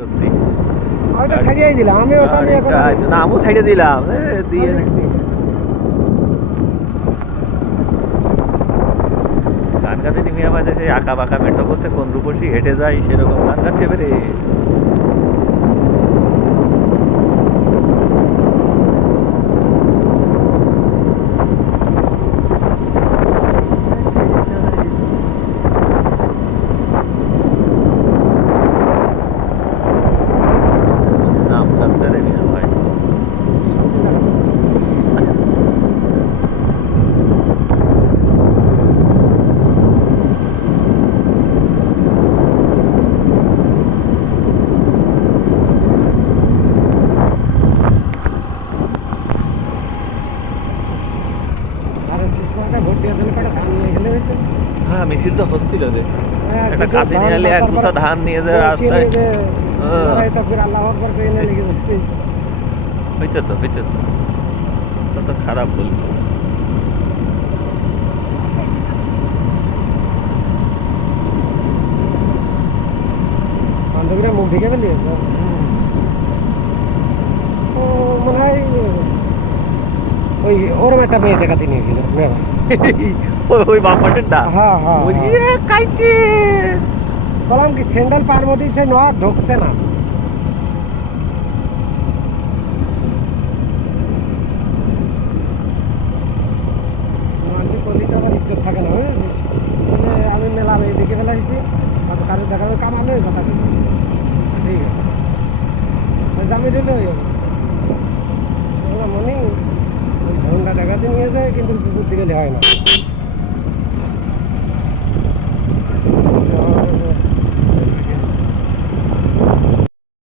সত্যি ওইটা ছাড়িয়ে দিলাম আমি ওটা নিয়ে এখন না আমিও সাইডে দিলাম দিয়ে গান গাতে নিয়ে আমাদের সেই আঁকা বাঁকা মেটো করতে কোন রূপসী হেঁটে যায় সেরকম গান গাতে এবারে হ্যাঁ মিছিল তো হচ্ছিল যে একটা কাছে নিয়ে এলে এক গুছা ধান নিয়ে যায় রাস্তায় হইতে তো তো খারাপ বলছি বান্ধবীরা মুখ ঢেকে ফেলি ও মনে হয় ওই ওরম একটা মেয়ে দেখাতে নিয়ে গেল ওই বাপাটেরটা হ্যাঁ হ্যাঁ কাইটে বললাম কি স্যান্ডেল পার মধ্যে সে ন ঢুকছে না মানুষের করলে তো আবার ইজ্জত থাকে না বুঝেছিস আমি মেলা আমি দেখে ফেলাইছি হয়তো কারো দেখাবে কামালে ওই কথা ঠিক আছে জামি দিলে ওই মনে ঘন্টা দেখাতে নিয়ে যায় কিন্তু বুদ্ধি গেলে হয় না